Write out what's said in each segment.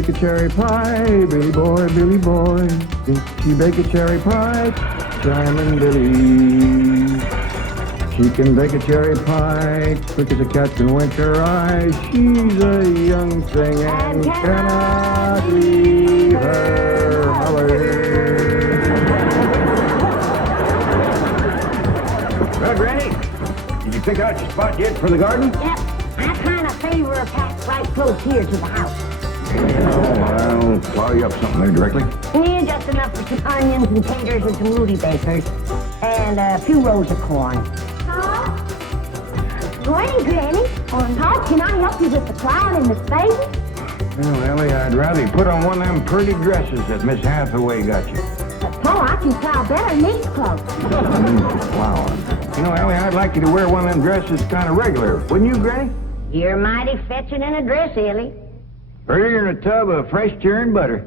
bake a cherry pie, Billy boy, Billy boy. She bake a cherry pie, Simon Billy. She can bake a cherry pie, quick as a cat can wink her eye. She's a young thing and cannot leave her mother. Well, Granny, did you pick out your spot yet for the garden? Yep. I kind of favor a patch right close here to the house. I'll plow you up something there directly. Yeah, just enough for some onions and taters and some rudibakers. And a few rows of corn. Paul? Morning, Granny. Paul, can I help you with the plowing and the spading? Well, Ellie, I'd rather you put on one of them pretty dresses that Miss Hathaway got you. But, Paul, I can plow better in these clothes. Plowing. You know, Ellie, I'd like you to wear one of them dresses kind of regular. Wouldn't you, Granny? You're mighty fetching in a dress, Ellie. Prettier than a tub of fresh churned butter.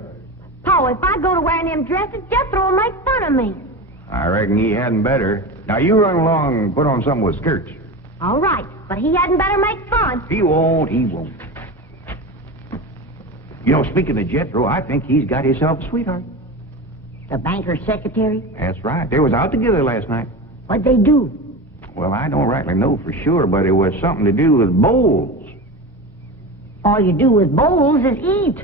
Paul, if I go to wearing them dresses, Jethro will make fun of me. I reckon he hadn't better. Now, you run along and put on something with skirts. All right, but he hadn't better make fun. He won't. You know, speaking of Jethro, I think he's got himself a sweetheart. The banker's secretary? That's right. They was out together last night. What'd they do? Well, I don't rightly know for sure, but it was something to do with bowls. All you do with bowls is eat.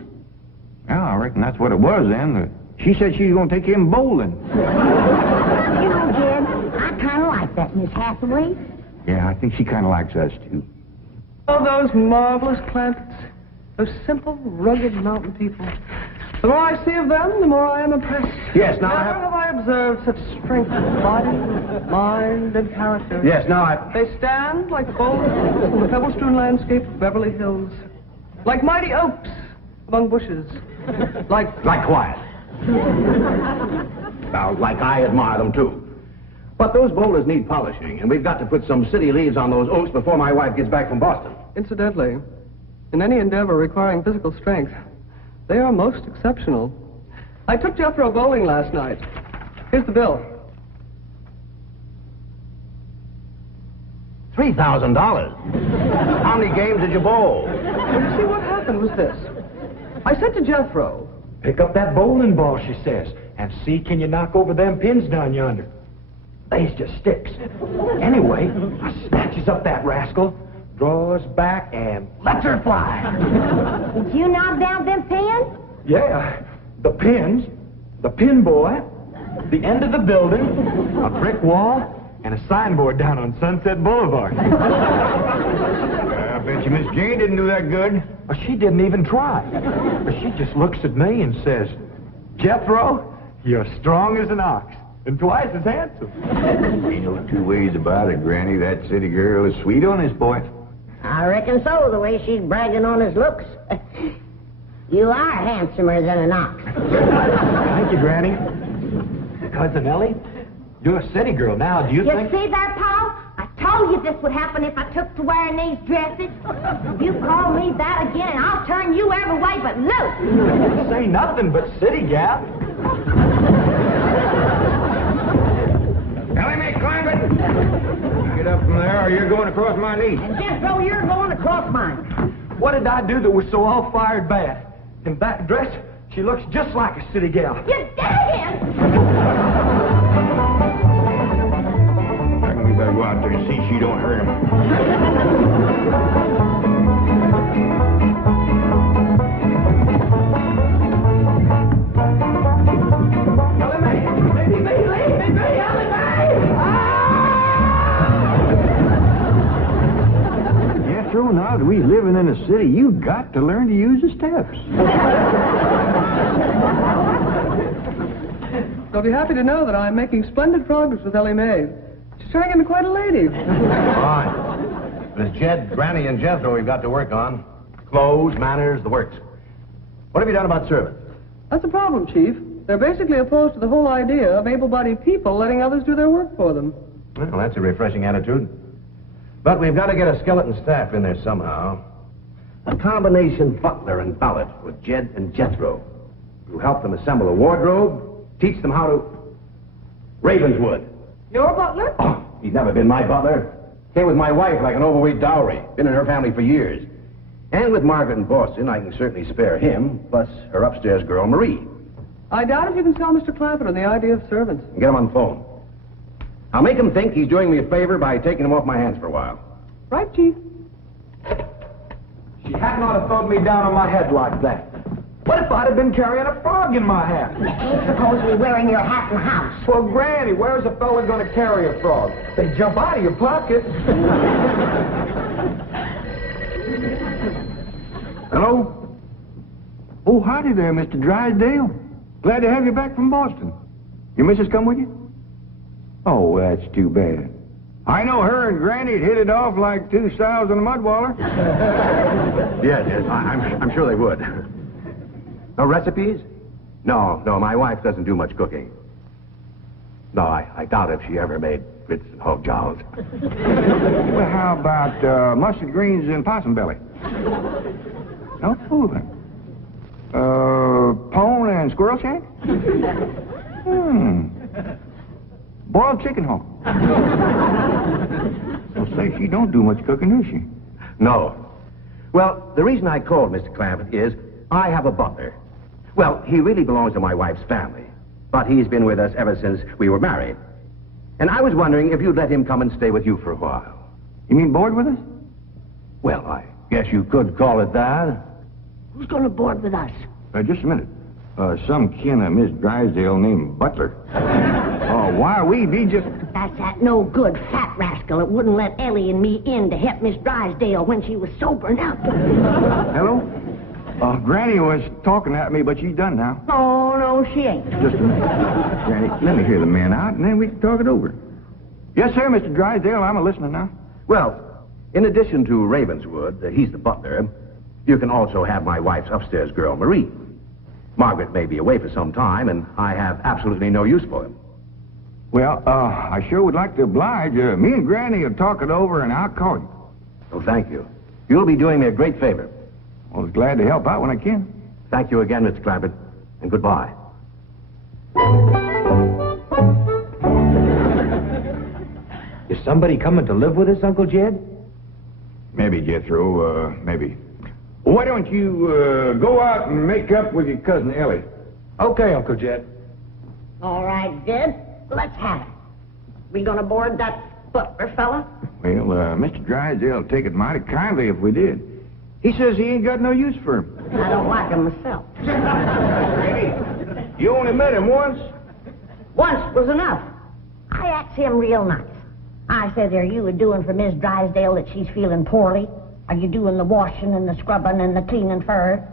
Well, I reckon that's what it was then. She said she was going to take him bowling. You know, Jed, I kind of like that Miss Hathaway. Yeah, I think she kind of likes us, too. Oh, those marvelous plants. Those simple, rugged mountain people. The more I see of them, the more I am impressed. Yes, now Never have I observed such strength of body, mind, and character. Yes, now They stand like boulders in the pebble-strewn landscape of Beverly Hills. Like mighty oaks among bushes. Like quiet. Now, like I admire them, too. But those boulders need polishing, and we've got to put some city leaves on those oaks before my wife gets back from Boston. Incidentally, in any endeavor requiring physical strength, they are most exceptional. I took Jethro bowling last night. Here's the bill. $3,000. How many games did you bowl? Well, you see, what happened was this. I said to Jethro, Pick up that bowling ball, she says, and see can you knock over them pins down yonder. They's just sticks. Anyway, I snatches up that rascal, draws back, and lets her fly. Did you knock down them pins? Yeah, the pins, the pin boy, the end of the building, a brick wall, and a signboard down on Sunset Boulevard. I bet you Miss Jane didn't do that good. Well, she didn't even try. She just looks at me and says, Jethro, you're strong as an ox and twice as handsome. Ain't no two ways about it, Granny. That city girl is sweet on this boy. I reckon so, the way she's bragging on his looks. You are handsomer than an ox. Thank you, Granny. Cousin Ellie, you're a city girl now. Do you think... see there, Paul? I told you this would happen if I took to wearing these dresses. If you call me that again, I'll turn you every way but loose. Say nothing but city gal. Ellie, me, climb it! Get up from there or you're going across my knee. And Jethro, you're going across mine. What did I do that was so all-fired bad? In that dress, she looks just like a city gal. You did it again! I reckon we better go out there and see she don't hurt him. Jethro, now that we living in a city, you've got to learn to use the steps. I'll be happy to know that I'm making splendid progress with Ellie Mae. She's turning into quite a lady. Fine. But it's Jed, Granny, and Jethro we've got to work on. Clothes, manners, the works. What have you done about servants? That's the problem, Chief. They're basically opposed to the whole idea of able-bodied people letting others do their work for them. Well, that's a refreshing attitude. But we've got to get a skeleton staff in there somehow. A combination butler and valet with Jed and Jethro. Who help them assemble a wardrobe, teach them how to... Ravenswood. Your butler? Oh, he's never been my butler. Came with my wife like an overweight dowry. Been in her family for years. And with Margaret in Boston, I can certainly spare him, plus her upstairs girl, Marie. I doubt if you can sell Mr. Clampett on the idea of servants. Get him on the phone. I'll make him think he's doing me a favor by taking him off my hands for a while. Right, Chief? She hadn't ought to throw me down on my head like that. What if I'd have been carrying a frog in my hat? Ain't supposed to be wearing your hat in the house. Well, Granny, where's a fella going to carry a frog? They jump out of your pocket. Hello? Oh, howdy there, Mr. Drysdale. Glad to have you back from Boston. Your missus come with you? Oh, that's too bad. I know her and Granny'd hit it off like two sows on a mud waller. Yes, I'm sure they would. No recipes? No, my wife doesn't do much cooking. No, I doubt if she ever made grits and hog jolls. Well, how about mustard greens and possum belly? No fooling. Pone and squirrel shank? Boiled chicken hog. Well, say, she don't do much cooking, does she? No. Well, the reason I called Mr. Clampett is I have a butler. Well, he really belongs to my wife's family, but he's been with us ever since we were married. And I was wondering if you'd let him come and stay with you for a while. You mean board with us? Well, I guess you could call it that. Who's going to board with us? Just a minute. Some kin of Miss Drysdale named Butler. Oh, why, we'd be just... That's that no good fat rascal that wouldn't let Ellie and me in to help Miss Drysdale when she was sobering up. Hello? Granny was talking at me, but she's done now. Oh, no, she ain't. Just a minute. Granny, let me hear the man out, and then we can talk it over. Yes, sir, Mr. Drysdale, I'm a listener now. Well, in addition to Ravenswood, he's the butler, you can also have my wife's upstairs girl, Marie. Margaret may be away for some time, and I have absolutely no use for him. Well, I sure would like to oblige. Me and Granny will talk it over, and I'll call you. Oh, thank you. You'll be doing me a great favor. I was glad to help out when I can. Thank you again, Mr. Clampett, and goodbye. Is somebody coming to live with us, Uncle Jed? Maybe, Jethro, maybe. Why don't you go out and make up with your cousin Ellie? Okay, Uncle Jed. All right, Jed, let's have it. We going to board that butler fella? Well, Mr. Drysdale would take it mighty kindly if we did. He says he ain't got no use for him. I don't like him myself. Granny, you only met him once. Once was enough. I asked him real nice. I said, are you doing for Miss Drysdale that she's feeling poorly? Are you doing the washing and the scrubbing and the cleaning for her?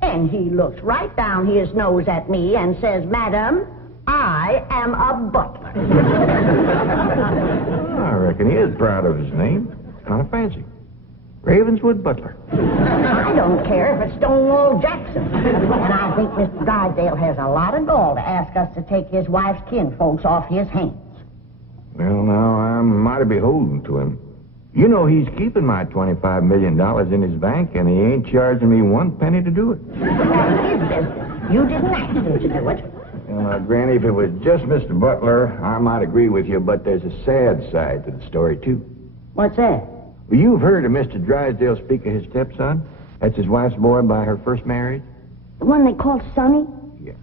And he looks right down his nose at me and says, Madam, I am a butler. I reckon he is proud of his name. Kind of fancy. Ravenswood Butler. I don't care if it's Stonewall Jackson. And I think Mr. Drysdale has a lot of gall to ask us to take his wife's kinfolks off his hands. Well, now, I'm mighty beholden to him. You know he's keeping my $25 million in his bank, and he ain't charging me one penny to do it. That's his business. You didn't ask him to do it. Well, now, Granny, if it was just Mr. Butler, I might agree with you, but there's a sad side to the story, too. What's that? Well, you've heard of Mr. Drysdale speak of his stepson? That's his wife's boy by her first marriage? The one they call Sonny? Yeah.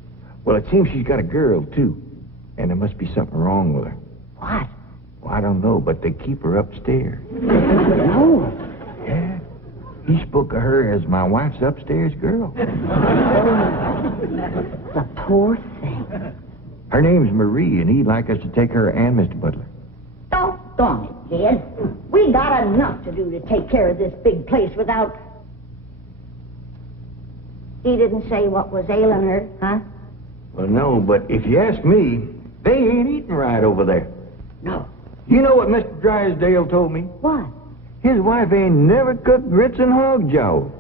Well, it seems she's got a girl, too. And there must be something wrong with her. What? Well, I don't know, but they keep her upstairs. No. Yeah. He spoke of her as my wife's upstairs girl. The poor thing. Her name's Marie, and he'd like us to take her and Mr. Butler. Doggone it, kid. We got enough to do to take care of this big place without... He didn't say what was ailing her, huh? Well, no, but if you ask me, they ain't eating right over there. No. You know what Mr. Drysdale told me? What? His wife ain't never cooked grits and hog jowl.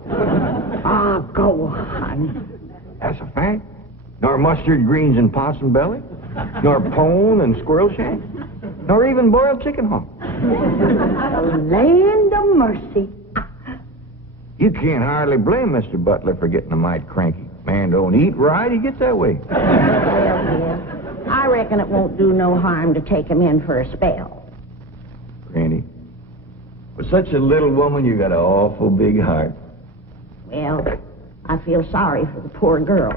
Ah, go on. That's a fact. Nor mustard greens and possum belly. Nor pone and squirrel shank. Nor even boiled chicken hog. The land of mercy. You can't hardly blame Mr. Butler for getting a mite cranky. Man don't eat right, he gets that way. Well, dear, I reckon it won't do no harm to take him in for a spell. Granny, for such a little woman, you got an awful big heart. Well, I feel sorry for the poor girl.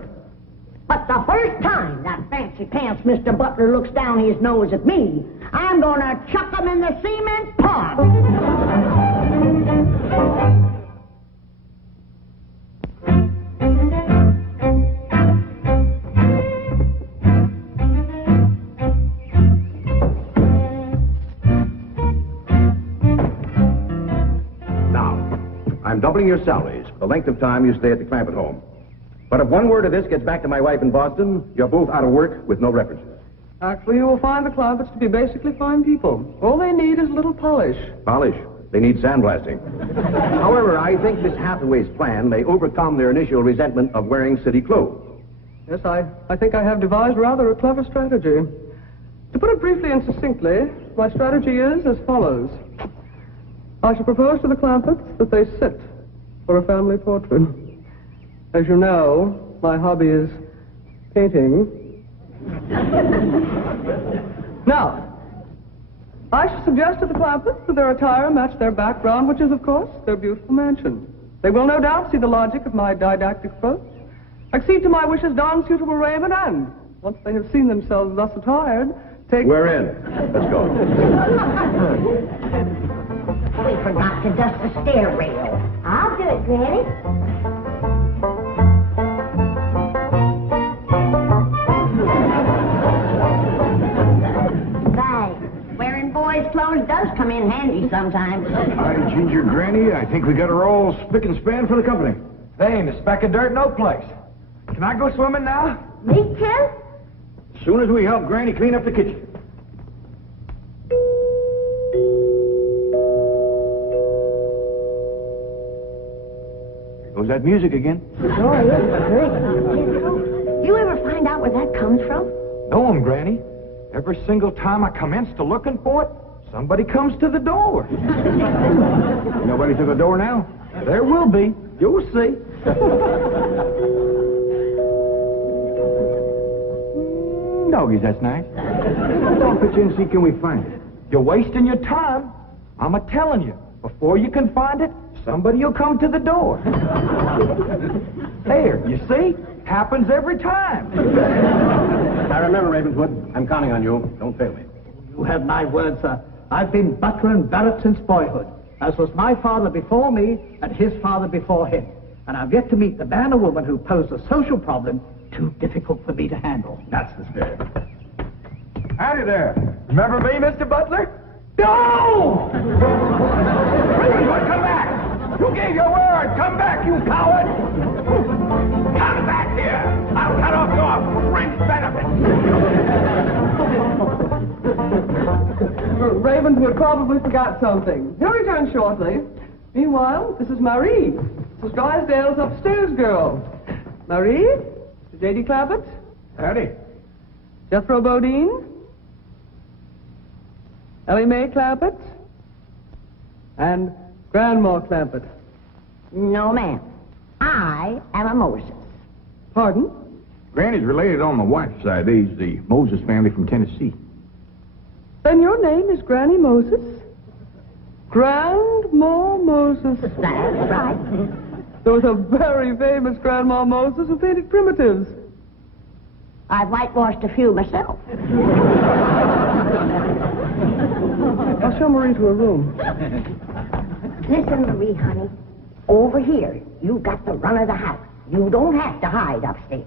But the first time that fancy pants Mr. Butler looks down his nose at me, I'm gonna chuck him in the cement pond. I'm doubling your salaries for the length of time you stay at the Clampett home. But if one word of this gets back to my wife in Boston, you're both out of work with no references. Actually, you will find the Clampetts to be basically fine people. All they need is a little polish. Polish? They need sandblasting. However, I think Miss Hathaway's plan may overcome their initial resentment of wearing city clothes. Yes, I think I have devised rather a clever strategy. To put it briefly and succinctly, my strategy is as follows. I shall propose to the Clampetts that they sit for a family portrait. As you know, my hobby is painting. Now, I shall suggest to the Clampetts that their attire match their background, which is, of course, their beautiful mansion. They will no doubt see the logic of my didactic approach, accede to my wishes, don suitable raiment, and, once they have seen themselves thus attired, take... We're in. Let's go. We forgot to dust the stair rail. I'll do it, Granny. Besides, wearing boys' clothes does come in handy sometimes. Hi, Ginger Granny. I think we got her all spick and span for the company. They ain't a speck of dirt, no place. Can I go swimming now? Me too? As soon as we help Granny clean up the kitchen. Was that music again? Oh, yes, good. You ever find out where that comes from? Know 'em, Granny. Every single time I commence to looking for it, somebody comes to the door. Nobody to the door now? There will be. You'll see. Doggies, that's nice. I'll pitch in and see can we find it. You're wasting your time. I'm a-telling you. Before you can find it, somebody will come to the door. There, you see? Happens every time. Now remember, Ravenswood, I'm counting on you. Don't fail me. You have my word, sir. I've been butler and barrett since boyhood, as was my father before me and his father before him. And I've yet to meet the man or woman who posed a social problem too difficult for me to handle. That's the spirit. Howdy there. Remember me, Mr. Butler? No! Ravenswood, come back! You gave your word! Come back, you coward! Come back here! I'll cut off your fringe benefits! Ravenswood probably forgot something. He'll return shortly. Meanwhile, this is Marie. This is Drysdale's upstairs girl. Marie? J.D. Clampett? Howdy. Jethro Bodine? Ellie Mae Clampett? And Grandma Clampett. No, ma'am. I am a Moses. Pardon? Granny's related on the wife's side. They's the Moses family from Tennessee. Then your name is Granny Moses? Grandma Moses. That's right. There was a very famous Grandma Moses who painted primitives. I've whitewashed a few myself. I'll show Marie to her room. Listen, Marie, honey. Over here, you've got the run of the house. You don't have to hide upstairs.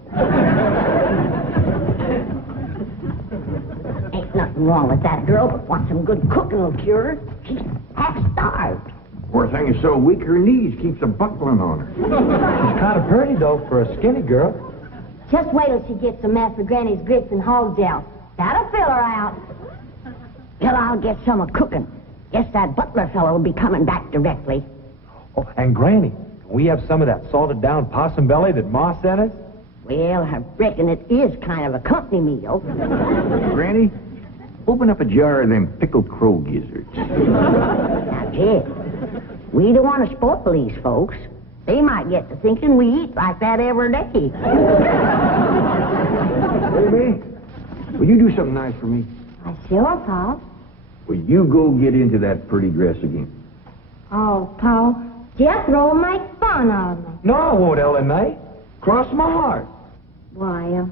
Ain't nothing wrong with that girl, but want some good cooking will cure her. She's half starved. Poor thing is so weak her knees keeps a buckling on her. She's kind of pretty, though, for a skinny girl. Just wait till she gets some mess of Granny's grits and hog gel. That'll fill her out. Till I'll get some of cooking. Guess that butler fellow will be coming back directly. Oh, and Granny, can we have some of that salted down possum belly that Ma sent us? Well, I reckon it is kind of a company meal. Granny, open up a jar of them pickled crow gizzards. Now, kid, we don't want to spoil these folks. They might get to thinking we eat like that every day. Baby, will you do something nice for me? I sure, Paul. Will you go get into that pretty dress again? Oh, Paul, Jethro might fun of me. No, I won't, Ellie Mae. Cross my heart. Well,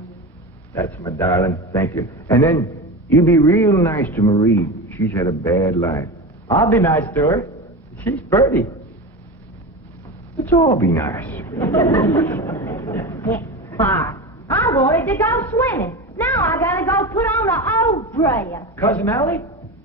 That's my darling. Thank you. And then you be real nice to Marie. She's had a bad life. I'll be nice to her. She's pretty. Let's all be nice. far. I wanted to go swimming. Now I gotta go put on an old dress. Cousin Ellie,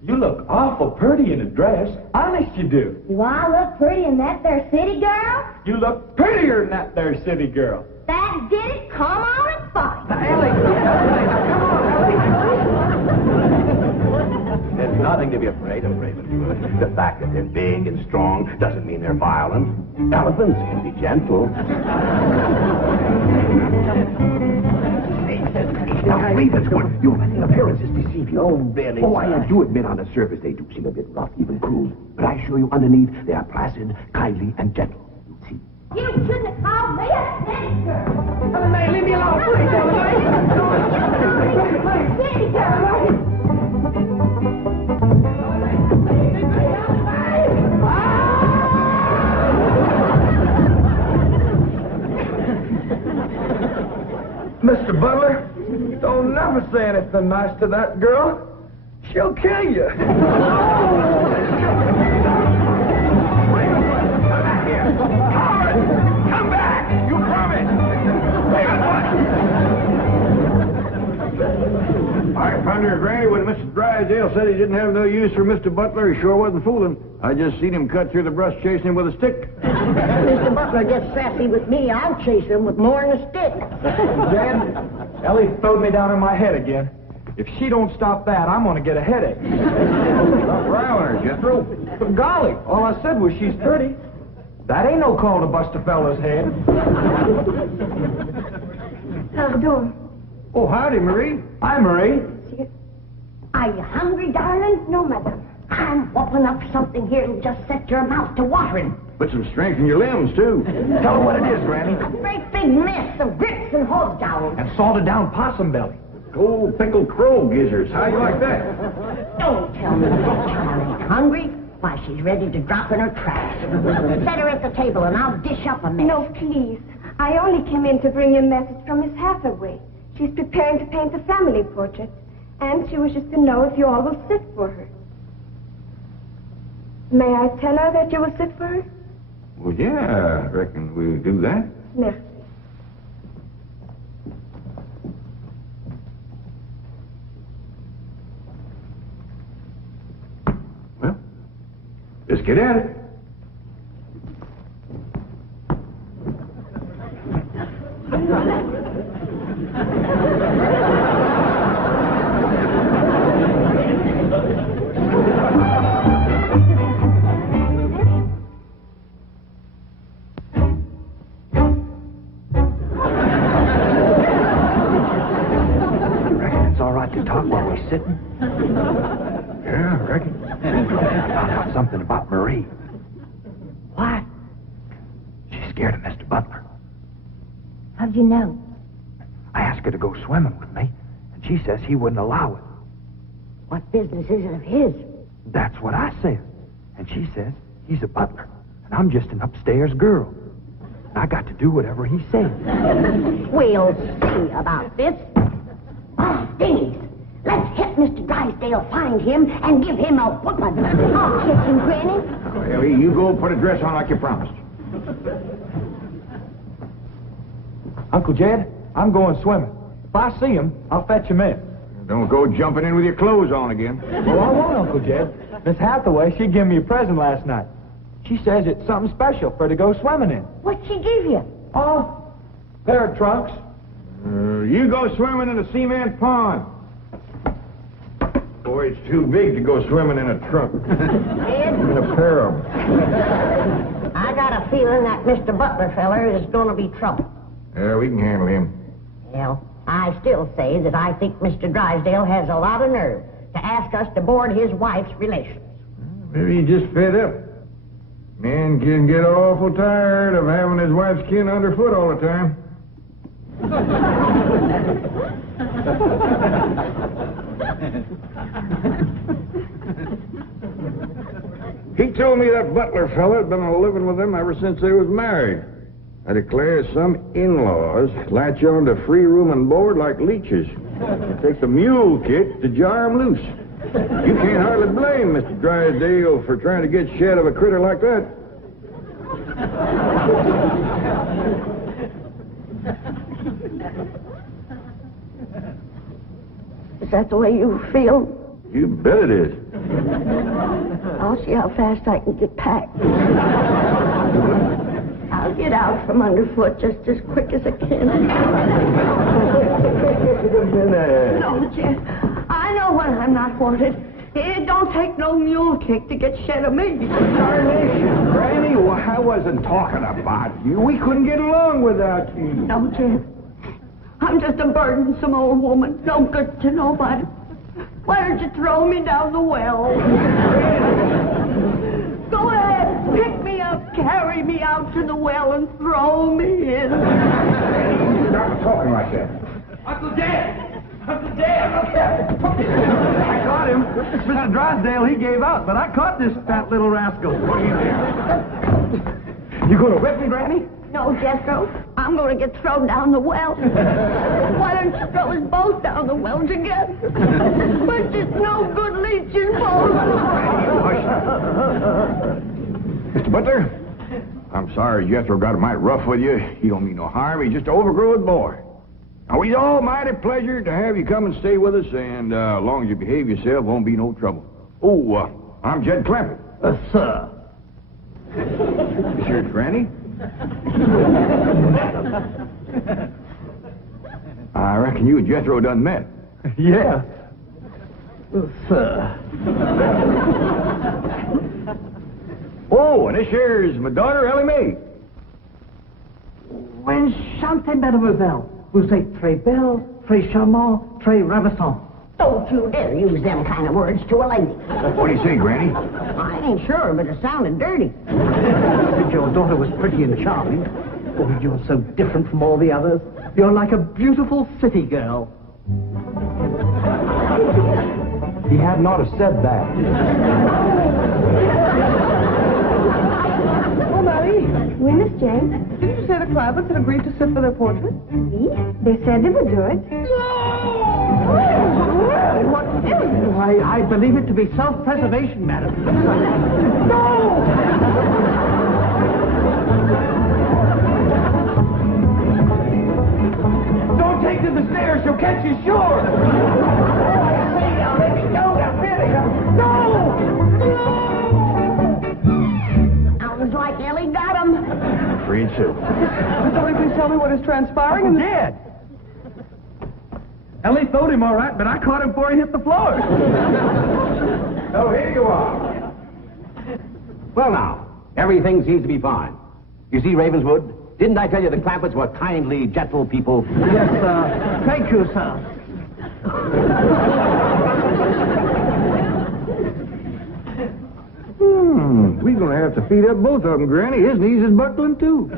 you look awful pretty in a dress. Honest you do. Do I look pretty in that there city girl? You look prettier than that there city girl. That did it. Come on and fight. Now, Ellie, come on, There's nothing to be afraid of, Ravenwood. The fact that they're big and strong doesn't mean they're violent. Elephants can be gentle. Now, Ravenwood, your appearances deceive you. Oh, really? Oh, I do admit on the surface they do seem a bit rough, even cruel. But I assure you, underneath, they are placid, kindly, and gentle. You'll see. You shouldn't have called me a city girl. May, leave me alone, please, City girl. Mr. Butler, don't never say anything nice to that girl. She'll kill you. Come back here. Howard, come back! You promised! I wonder, Granny, when Mr. Drysdale said he didn't have no use for Mr. Butler, he sure wasn't fooling. I just seen him cut through the brush chasing him with a stick. Mr. Butler gets sassy with me, I'll chase him with more than a stick. Jen, Ellie throwed me down on my head again. If she don't stop that, I'm gonna get a headache. Stop riling her, Jethro. But golly, all I said was she's pretty. That ain't no call to bust a fella's head. How's it doing? Oh, howdy, Marie. Hi, Marie. Are you hungry, darling? No, madam. I'm whooping up something here that'll just set your mouth to watering. Put some strength in your limbs, too. Tell her what it is, Granny. A great big mess of grits and hose jowls. And salted down possum belly. Cold pickled crow gizzards. How you like that? Don't tell me that child ain't hungry. Why, she's ready to drop in her tracks. Set her at the table and I'll dish up a mess. No, please. I only came in to bring you a message from Miss Hathaway. She's preparing to paint a family portrait, and she wishes to know if you all will sit for her. May I tell her that you will sit for her? Well, yeah, I reckon we'll do that. Merci. Well, let's get at it. Sitting? Yeah, I reckon. I found out something about Marie. What? She's scared of Mr. Butler. How'd you know? I asked her to go swimming with me, and she says he wouldn't allow it. What business is it of his? That's what I said. And she says he's a butler, and I'm just an upstairs girl. And I got to do whatever he says. We'll see about this. Oh, dingies. Let's hit Mr. Drysdale, find him, and give him a whooping. Oh, Kitchen Granny. Well, you go put a dress on like you promised. Uncle Jed, I'm going swimming. If I see him, I'll fetch him in. Don't go jumping in with your clothes on again. Well, I won't, Uncle Jed. Miss Hathaway, she gave me a present last night. She says it's something special for her to go swimming in. What'd she give you? Oh, pair of trunks. You go swimming in a cement pond. Boy, it's too big to go swimming in a trunk. Ed? In a pair of them. I got a feeling that Mr. Butler feller is going to be trouble. Yeah, we can handle him. Well, I still say that I think Mr. Drysdale has a lot of nerve to ask us to board his wife's relations. Maybe he's just fed up. Man can get awful tired of having his wife's skin underfoot all the time. He told me that butler fella had been living with them ever since they was married. I declare some in-laws latch on to free room and board like leeches. It takes a mule kick to jar 'em loose. You can't hardly blame Mr. Drysdale for trying to get shed of a critter like that. Is that the way you feel? You bet it is. I'll see how fast I can get packed. I'll get out from underfoot just as quick as I can. No, Jeff. I know when I'm not wanted. It don't take no mule kick to get shed of me. Darnation, Granny, well, I wasn't talking about you. We couldn't get along without you. No, Jeff. I'm just a burdensome old woman. No good to nobody. Why don't you throw me down the well? Go ahead, pick me up, carry me out to the well, and throw me in. Stop talking like that. Uncle Dan! Uncle Dan! I caught him. Mr. Drysdale, he gave out, but I caught this fat little rascal. What are you doing? You going to whip me, Granny? No, Jethro. I'm going to get thrown down the well. Why don't you throw us both down the well together? But there's no good leeching both. Mr. Butler, I'm sorry Jethro got a mite rough with you. He don't mean no harm. He's just an overgrown boy. Now, we's all mighty pleasure to have you come and stay with us, and as long as you behave yourself, won't be no trouble. Oh, I'm Jed Clampett. Sir. This here's Granny. I reckon you and Jethro done met. Yeah. Sir. Oh, and this here's my daughter, Ellie Mae. Enchantée, mademoiselle. Vous êtes très belle, très charmant, très ravissant. Don't you dare use them kind of words to a lady. What do you say, Granny? I ain't sure, but it sounded dirty. But your daughter was pretty and charming. Oh, you're so different from all the others. You're like a beautiful city girl. He had not have said that. Oh, Mary, Oui, Miss Jane. didn't you say the Clampetts had agreed to sit for their portrait? Oui, they said they would do it. What is it? I believe it to be self-preservation, madam. Don't take to the stairs, she'll catch you sure! Sounds like Ellie got him. Afraid so. Somebody please tell me what is transpiring in the... Dead. Ellie throwed him all right, but I caught him before he hit the floor. So here you are. Well, now, everything seems to be fine. You see, Ravenswood, didn't I tell you the Clampetts were kindly, gentle people? Yes, sir. Thank you, sir. We're going to have to feed up both of them, Granny. His knees is buckling, too.